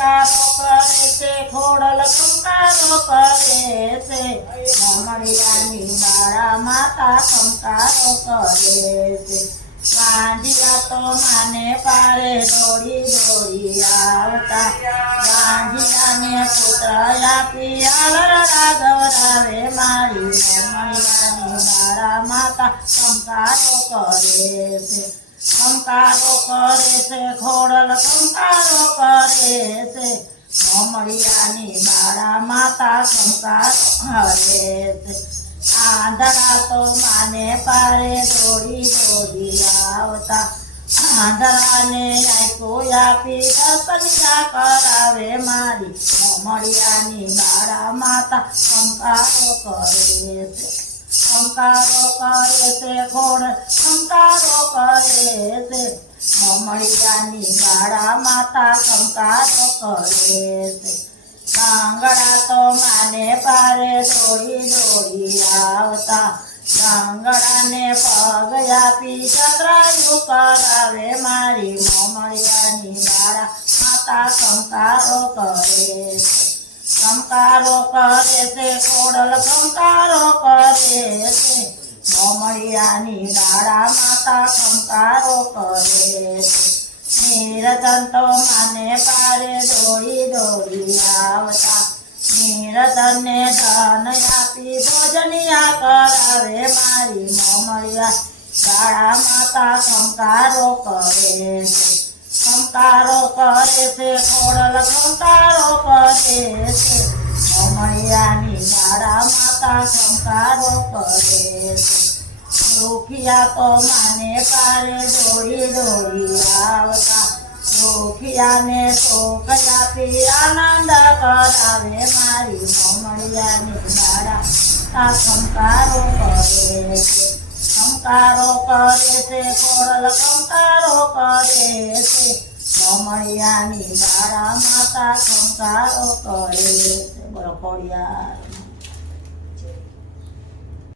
કંકારો કરે છે ખોડલ કંકારો કરે છે મમડિયાની બાળા માતા કંકારો કરે છે વાંઢિયા તો માને પારે દોડી દોડી આવતા વાંઢિયાને પુત્ર આપી આલર રાગવરાવે મારી મમડિયાની બાળા માતા કંકારો કરે છે કંકારો કરે છે ખોડલ કંકારો કરે છે મમડિયાની બાળા માતા કંકારો કરે છે આંધળા તો માને પારે દોડી દોડી આવતા આંધળાને આંખો આપી દર્શનિયા કરાવે મારી મમડિયાની બાળા માતા કંકારો કરે છે કંકારો કરે છે ખોડ કંકારો કરે છે મમડિયાની બાળા માતા કંકારો કરે છે કાંગડા તો માને પારે દોડી દોડી આવતા કાંગડાને પગ આપી ચક્રાયું કરાવે મારી મમડિયાની બાળા માતા કંકારો કરે છે કંકારો કરે છે ખોડલ કંકારો કરે છે મમડિયાની બાળા માતા કંકારો કરે છે નિરતન તો માને પારે દોડી દોડી આવતા નિરતનને ધન આપી ભોજનિયા કરાવે મારી મમડિયા બાળા માતા કંકારો કરે છે કંકારો કરે છે ખોડલ કંકારો કરે છે મમડિયાની બાળા માતા કંકારો કરે છે રોખિયા તો માને પારે દોડી દોડી આવતા રોખિયાને શોક આપી આનંદ કરાવે મારી મમડિયાની બાળા માતા કંકારો કરે છે કંકારો કરે છે ખોડલ કંકારો કરે છે મમડિયાની બાળા માતા કંકારો કરે છે બોલો ખોડિયાર